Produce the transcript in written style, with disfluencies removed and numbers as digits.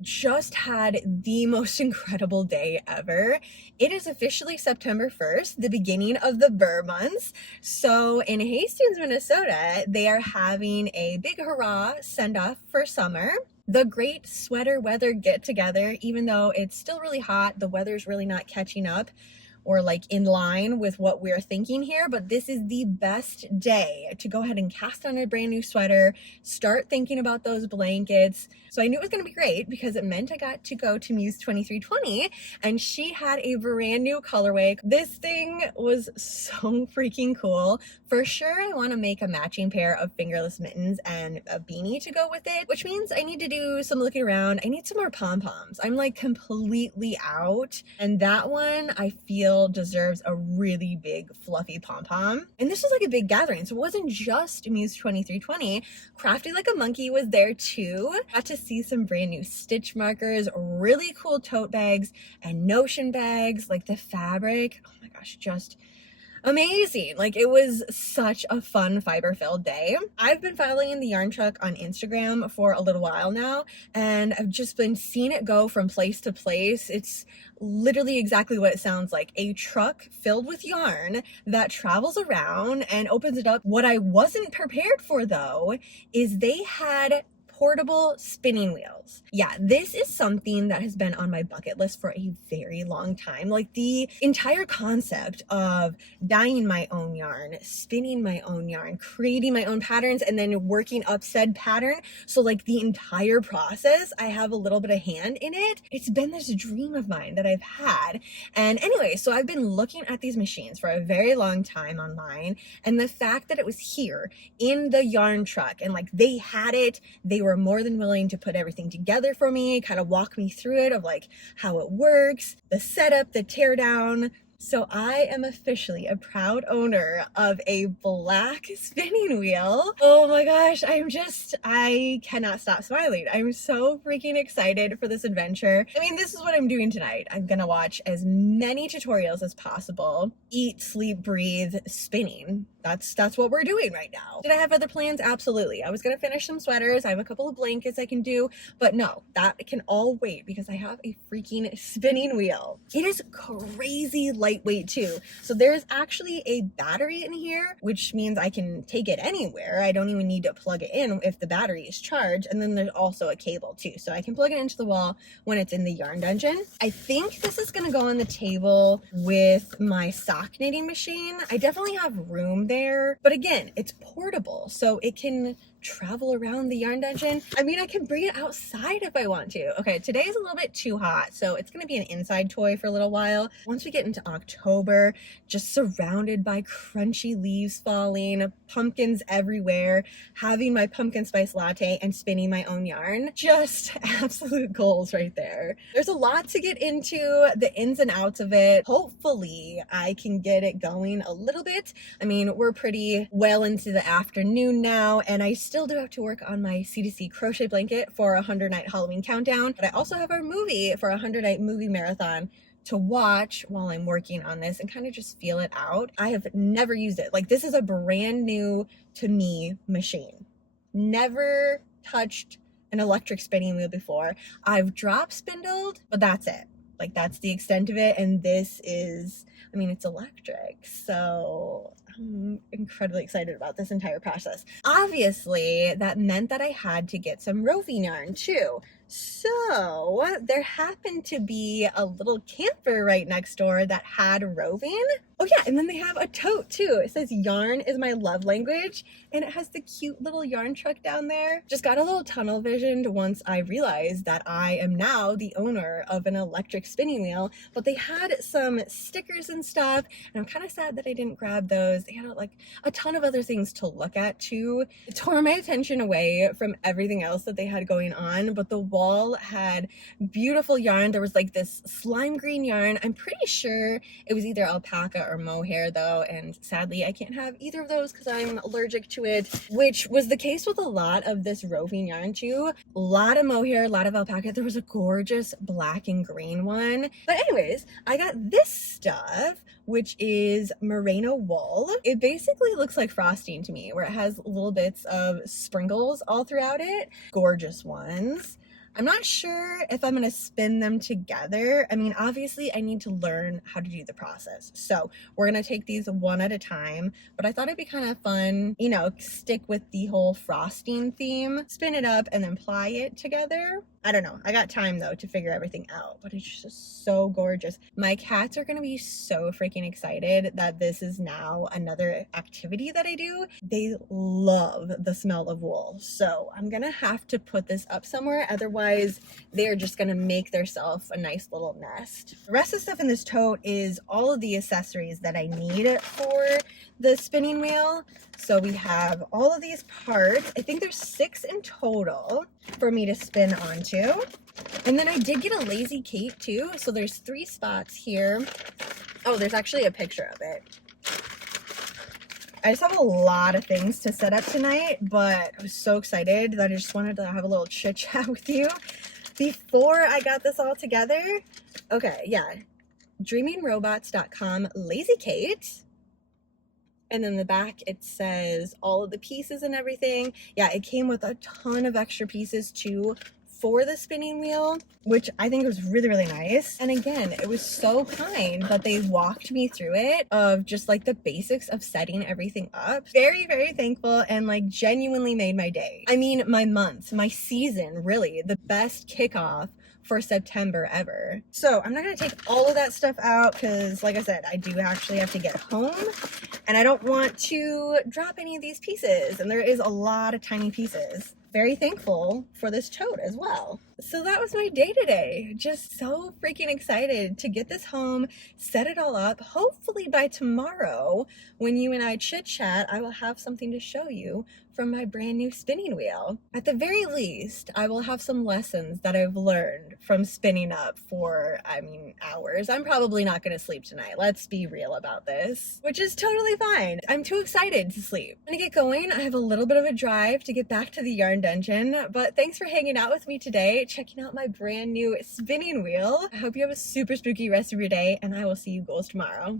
just had the most incredible day ever. It is officially September 1st, the beginning of the Burr months. So in Hastings, Minnesota, they are having a big hurrah send off for summer. The great sweater weather get together, even though it's still really hot, the weather's really not catching up or like in line with what we're thinking here, but this is the best day to go ahead and cast on a brand new sweater, start thinking about those blankets. So I knew it was going to be great because it meant I got to go to Muse 2320 and she had a brand new colorway. This thing was so freaking cool. For sure, I want to make a matching pair of fingerless mittens and a beanie to go with it, which means I need to do some looking around. I need some more pom-poms. I'm like completely out, and that one I feel deserves a really big fluffy pom-pom. And this was like a big gathering, so it wasn't just Muse 2320. Crafty Like a Monkey was there too. Got to see some brand new stitch markers, really cool tote bags and Notion bags. Like the fabric, oh my gosh, just amazing. Like it was such a fun fiber-filled day. I've been following the yarn truck on Instagram for a little while now, and I've just been seeing it go from place to place. It's literally exactly what it sounds like, a truck filled with yarn that travels around and opens it up. What I wasn't prepared for though is they had portable spinning wheels. Yeah, this is something that has been on my bucket list for a very long time. Like the entire concept of dyeing my own yarn, spinning my own yarn, creating my own patterns, and then working up said pattern. So like the entire process, I have a little bit of hand in it. It's been this dream of mine that I've had. And anyway, so I've been looking at these machines for a very long time online, and the fact that it was here in the yarn truck and like they had it, they were more than willing to put everything together for me, kind of walk me through it of like how it works, the setup, the teardown. So I am officially a proud owner of a black spinning wheel. Oh my gosh, I cannot stop smiling. I'm so freaking excited for this adventure. I mean, this is what I'm doing tonight. I'm gonna watch as many tutorials as possible. Eat, sleep, breathe, spinning. That's what we're doing right now. Did I have other plans? Absolutely. I was gonna finish some sweaters. I have a couple of blankets I can do, but no, that can all wait because I have a freaking spinning wheel. It is crazy lightweight too. So there's actually a battery in here, which means I can take it anywhere. I don't even need to plug it in if the battery is charged. And then there's also a cable too. So I can plug it into the wall when it's in the yarn dungeon. I think this is gonna go on the table with my sock knitting machine. I definitely have room there, but again, it's portable, so it can travel around the yarn dungeon. I mean, I can bring it outside if I want to. Okay, today is a little bit too hot, so it's gonna be an inside toy for a little while. Once we get into October, just surrounded by crunchy leaves falling, pumpkins everywhere, having my pumpkin spice latte and spinning my own yarn, just absolute goals right there. There's a lot to get into, the ins and outs of it. Hopefully I can get it going a little bit. I mean, we're pretty well into the afternoon now, and I still do have to work on my C2C crochet blanket for a 100-night Halloween countdown, but I also have our movie for a 100-night movie marathon to watch while I'm working on this and kind of just feel it out. I have never used it. Like, this is a brand new to me machine. Never touched an electric spinning wheel before. I've drop spindled, but that's it. Like, that's the extent of it. And this is, I mean, it's electric, so I'm incredibly excited about this entire process. Obviously, that meant that I had to get some roving yarn too. So there happened to be a little camper right next door that had roving. Oh yeah, and then they have a tote too. It says yarn is my love language, and it has the cute little yarn truck down there. Just got a little tunnel visioned once I realized that I am now the owner of an electric spinning wheel, but they had some stickers and stuff, and I'm kind of sad that I didn't grab those. They had like a ton of other things to look at too. It tore my attention away from everything else that they had going on, but the wall had beautiful yarn. There was like this slime green yarn. I'm pretty sure it was either alpaca or mohair though, and sadly I can't have either of those because I'm allergic to it, which was the case with a lot of this roving yarn too. A lot of mohair, a lot of alpaca. There was a gorgeous black and green one. But anyways, I got this stuff, which is merino wool. It basically looks like frosting to me, where it has little bits of sprinkles all throughout it. Gorgeous ones. I'm not sure if I'm gonna spin them together. I mean, obviously I need to learn how to do the process. So we're gonna take these one at a time, but I thought it'd be kind of fun, you know, stick with the whole frosting theme, spin it up and then ply it together. I don't know. I got time though to figure everything out, but it's just so gorgeous. My cats are gonna be so freaking excited that this is now another activity that I do. They love the smell of wool. So I'm gonna have to put this up somewhere. Otherwise, they're just gonna make themselves a nice little nest. The rest of the stuff in this tote is all of the accessories that I need for the spinning wheel. So we have all of these parts. I think there's 6 in total for me to spin onto. And then I did get a lazy Kate too. So there's 3 spots here. Oh, there's actually a picture of it. I just have a lot of things to set up tonight, but I was so excited that I just wanted to have a little chit chat with you before I got this all together. Okay, yeah. dreamingrobots.com lazy Kate. And then the back, it says all of the pieces and everything. Yeah, it came with a ton of extra pieces too for the spinning wheel, which I think was really, really nice. And again, it was so kind that they walked me through it of just like the basics of setting everything up. Very, very thankful, and like genuinely made my day. I mean, my month, my season, really, the best kickoff for September ever. So I'm not gonna take all of that stuff out because like I said, I do actually have to get home and I don't want to drop any of these pieces. And there is a lot of tiny pieces. Very thankful for this tote as well. So that was my day today. Just so freaking excited to get this home, set it all up. Hopefully by tomorrow, when you and I chit chat, I will have something to show you from my brand new spinning wheel. At the very least, I will have some lessons that I've learned from spinning up for, I mean, hours. I'm probably not gonna sleep tonight. Let's be real about this, which is totally fine. I'm too excited to sleep. I'm gonna get going. I have a little bit of a drive to get back to the yarn dungeon, but thanks for hanging out with me today, checking out my brand new spinning wheel. I hope you have a super spooky rest of your day, and I will see you ghouls tomorrow.